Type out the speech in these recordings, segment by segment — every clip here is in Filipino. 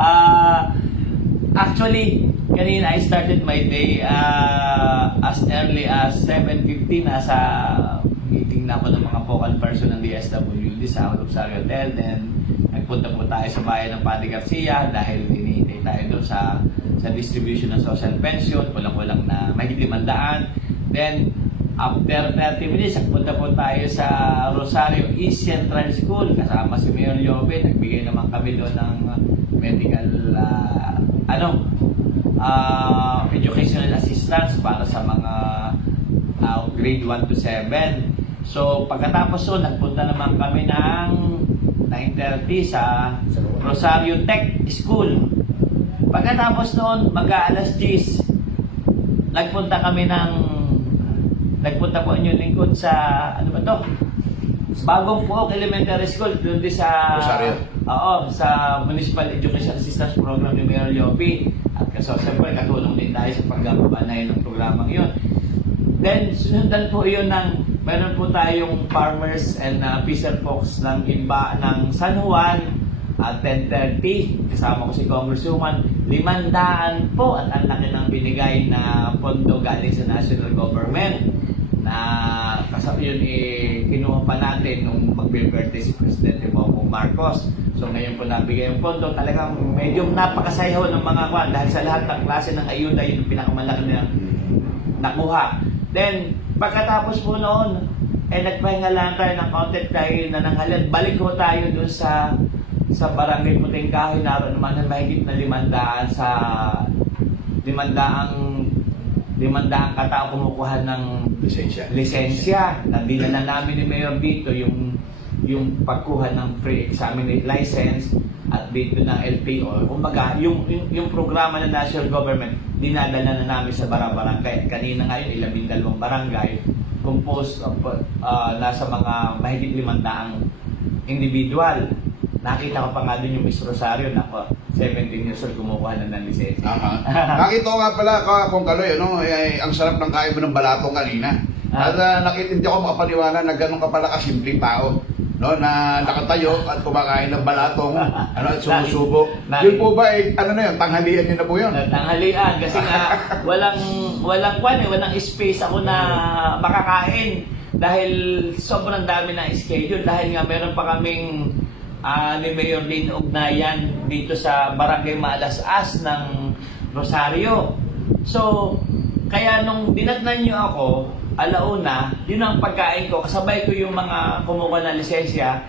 Ah, actually, kanina I started my day ah, as early as 7.50. Nasa meeting na ako ng mga focal person ng DSWD sa Rosario Hotel. Then, nagpunta po tayo sa bayan ng Padre Garcia dahil hinihintay tayo doon sa sa distribution ng social pension. Kulang-kulang na mahigit limandaan. Then, after 30 minutes, nagpunta po tayo sa Rosario East Central School kasama si Mayor Jobe. Nagbigay naman kami doon ng medical ah, ano ah, educational assistance para sa mga ah, grade 1 to 7. So pagkatapos doon, nagpunta naman kami ng 9.30 sa Rosario Tech School. Pagkatapos noon, mag-aalas 10, nagpunta kami ng nagpunta po inyong lingkod sa ano ba to? Bagong Puok Elementary School doon din sa Rosario. Oo, sa Municipal Education Assistance Program ni Mayor Yopi. At kaso siyempre katulong din tayo sa paggabanay ng programang iyon. Then sunundan po iyon ng meron po tayong farmers and uh, peasant folks ng iba ng San Juan at 10.30 kasama ko si Congresswoman limandaan po at ang laki ng binigay na pondo galing sa national government na kasama yun eh, kinuha pa natin nung mag-birthday si Presidente Bongbong Marcos. So ngayon po nabigay yung pondo, talagang medyo napakasayaw ng mga kwan dahil sa lahat ng klase ng ayuda, yun yung pinakamalaki na nakuha. Then, pagkatapos po noon, eh nagpahinga lang tayo ng content tayo na nanghalad. Balik ko tayo doon sa sa barangay Puting Kahoy, naroon naman na mahigit na limandaan sa limandaang limandaang katao kumukuha ng Lisensya. lisensya. Nandila na namin ni Mayor dito yung yung pagkuha ng free examinate license at dito ng LTO. Kumbaga, yung, yung, yung programa ng national government, dinadala na namin sa barang-barangay. Kanina nga yun, ilabing dalawang barangay, composed of uh, nasa mga mahigit limandaang individual. Nakita ko pa nga dun yung Miss Rosario na ako, 17 years old, kumukuha na ng lisensya. Aha. Nakita ko nga pala ka, kung kaloy, ano, eh, ang sarap ng kain mo ng balatong kanina. Ah. At uh, nakita hindi ako makapaniwala na ganun ka pala kasimpleng tao. No, na nakatayo at kumakain ng balatong, ano, at sumusubo. Yun po ba, eh, ano na yun, tanghalian niyo na po yun? tanghalian kasi nga walang walang kwan eh, walang space ako na makakain dahil sobrang dami na schedule dahil nga meron pa kaming ah, ni Mayor Lynn Ugnayan dito sa Barangay Malasas ng Rosario. So, kaya nung dinatnan nyo ako, alauna, yun ang pagkain ko. Kasabay ko yung mga kumuha ng lisensya,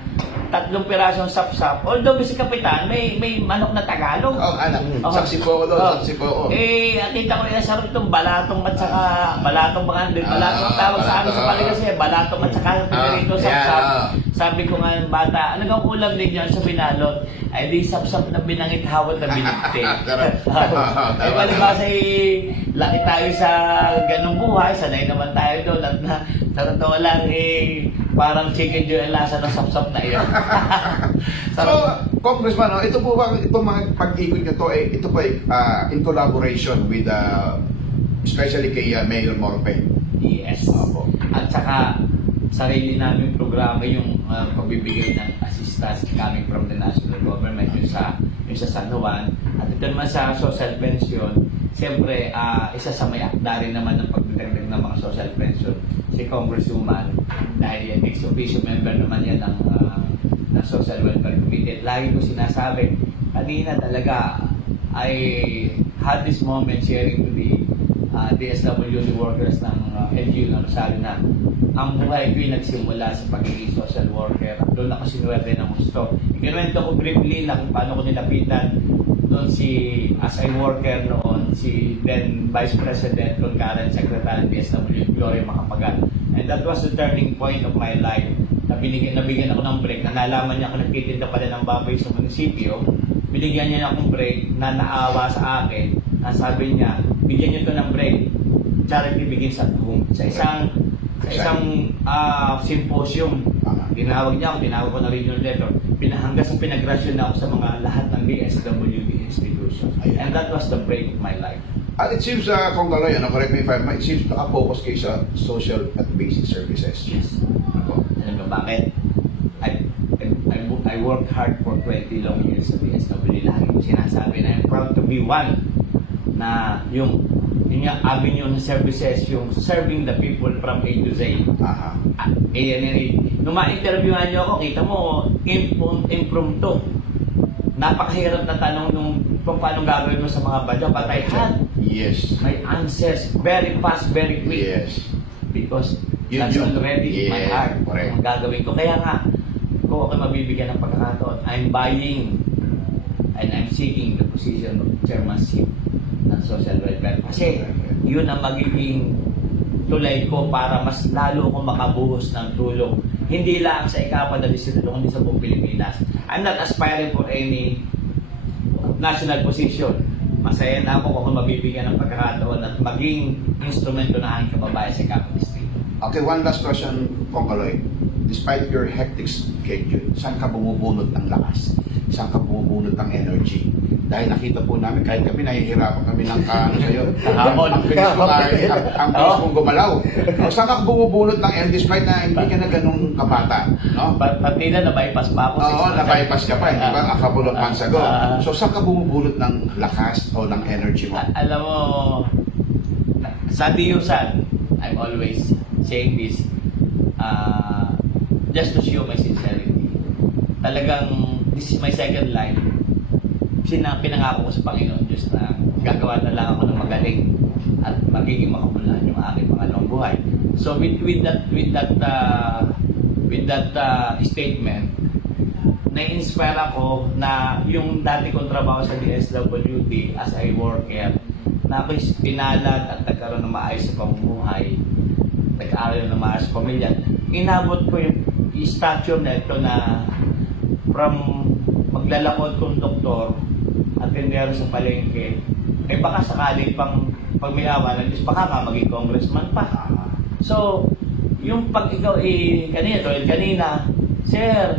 tatlong pirasong sapsap. Although si Kapitan, may may manok na Tagalog. Oh, anak, Oo. saksi po ako doon, Oo. saksi po ako. Eh, nakita ko yung sarap itong balatong at saka balatong mga din. Balatong ang tawag sa amin sa Bali kasi balatong at saka pinirito Ah, sapsap. yeah. Sabi ko nga yung bata, ano kang ulam din dyan sa binalot? Ay di sapsap na binangit hawat na binigte. Sarap. eh, palibasa eh, laki tayo sa ganong buhay, sanay naman tayo doon at na, sa totoo lang eh, parang chicken joy ang lasa ng sapsap na iyon. So, Congressman, no, ito po ba, itong mga pag-ikot nyo to, eh, ito po ay ah, in collaboration with, uh, especially kay uh, Mayor Morpe. Yes. Opo. At saka, sarili namin programa yung uh, pagbibigay ng assistance coming from the national government yung sa, yung sa San Juan. At ito naman sa social pension, siyempre, ah, isa sa may akda rin naman ng pagdadagdag ng mga social pension si Congresswoman dahil yan, ex officio member naman yan ng, ah, ng Social Welfare Committee. Lagi ko sinasabi, kanina talaga, I had this moment sharing to the uh, DSWD workers ng uh, LGU ng Rosario na ang buhay ko'y nagsimula sa pagiging social worker. Doon ako sinuwerte ng gusto. Ikinuwento ko briefly lang kung paano ko nilapitan doon si as a worker noon, si then Vice President, concurrent Secretary ng DSWD, Gloria Macapagal. And that was the turning point of my life. Na binigyan, nabigyan ako ng break, na nalaman niya ako nagtitinda pala ng baboy sa munisipyo. Binigyan niya akong break na naawa sa akin. Na sabi niya, bigyan niyo to ng break. Charity begins at home. Sa isang sa isang ah, symposium. Tinawag niya ako, tinawag ko na regional letter. Pinahanggang sa pinagrasyon na ako sa mga lahat ng DSWD institutions. And that was the break of my life. At it seems, uh, kung kaloy, ano, correct me if I'm, it seems naka-focus kayo sa social at basic services. Yes. Ako. Alam mo bakit? I, I, I, worked hard for 20 long years sa DSWD. Lagi ko sinasabi na I'm proud to be one na yung yung nga avenue ng services, yung serving the people from A to Z. Aha. Ah, ANNA. Nung ma-interviewan niyo ako, kita mo, improm- impromptu. Napakahirap na tanong nung kung paano gagawin mo sa mga badya, but I had Yes. my answers very fast, very quick. Yes. Because Yun that's yun. already in my Yeah, heart. correct. Ang gagawin ko. Kaya nga, kung ako mabibigyan ng pagkakataon, I'm buying and I'm seeking the position of chairmanship ng social welfare. Kasi yun ang magiging tulay ko para mas lalo akong makabuhos ng tulong. Hindi lang sa ikapat na distrito, kundi sa buong Pilipinas. I'm not aspiring for any national position. Masaya na ako kung mabibigyan ng pagkakataon at maging instrumento na aking kababayan sa ikapat distrito. Okay, one last question, Kongkaloy. Despite your hectic schedule, saan ka bumubunot ng lakas? Saan ka bumubunot ng energy? Dahil nakita po namin, kahit kami nahihirapan kami ng ano sa'yo. Hamon. Ang bilis mo, kahit ang, bilis mong gumalaw. O, saan ka bumubunot ng energy despite na hindi ka na ganun kabata? No? Pa- Pati na na-bypass pa ako. Oo, na-bypass ka pa, hindi ba? A couple of months ago. Ah, So, saan ka bumubulot ng lakas o ng energy mo? a- alam mo, sa Diyusan, I'm always saying this, uh, just to show my sincerity. Talagang, this is my second life. Sina, pinangako ko sa Panginoon Diyos na gagawa na lang ako ng magaling at magiging makabuluhan yung aking pangalawang buhay. So with with that with that uh, with that uh, statement, na-inspire ako na yung dati kong trabaho sa DSWD as I work here, na ako'y pinalad at nagkaroon ng maayos sa pamumuhay, nag-aaral ng maayos sa pamilya. Inabot ko yung statue na ito na from maglalakot kong doktor at tindero sa palengke, eh baka sakaling pang pag may awa ng Diyos, baka nga maging congressman pa. So, yung pag ikaw eh, kanina, tulad kanina, Sir,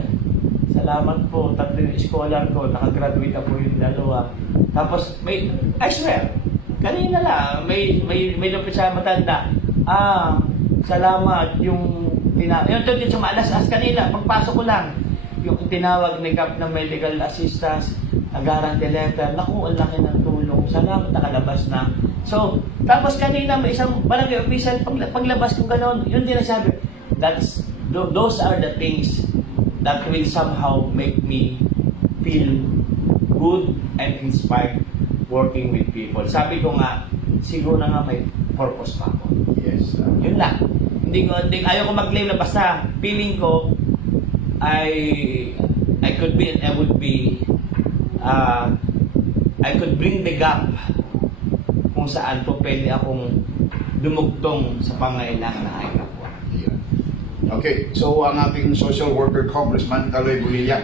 salamat po, tatlo yung scholar ko, nakagraduate ako yung dalawa. Tapos, may, I swear, kanina lang, may, may, may lupit sa matanda, ah, salamat, yung, tina, yung tulad yung sumalas-as kanina, pagpasok ko lang, yung tinawag ni Cap ng medical assistance, a guarantee letter, naku, ang laki ng tulong, salamat, nakalabas na. So, tapos kanina may isang barangay official, pag, paglabas ko gano'n, yun din ang sabi, that's, tho- those are the things that will somehow make me feel good and inspired working with people. Sabi ko nga, siguro nga may purpose pa ako. Yes. ah. Yun lang. Hindi ko, hindi, ayaw ko mag-claim na basta feeling ko, I, I could be and I would be, uh, I could bring the gap kung saan po pwede akong dumugtong sa pangailangan ng aking kapwa. Yun. Okay, so ang ating social worker congressman Kaloy Bulilla,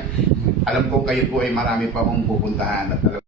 alam ko kayo po ay marami pa akong pupuntahan at alam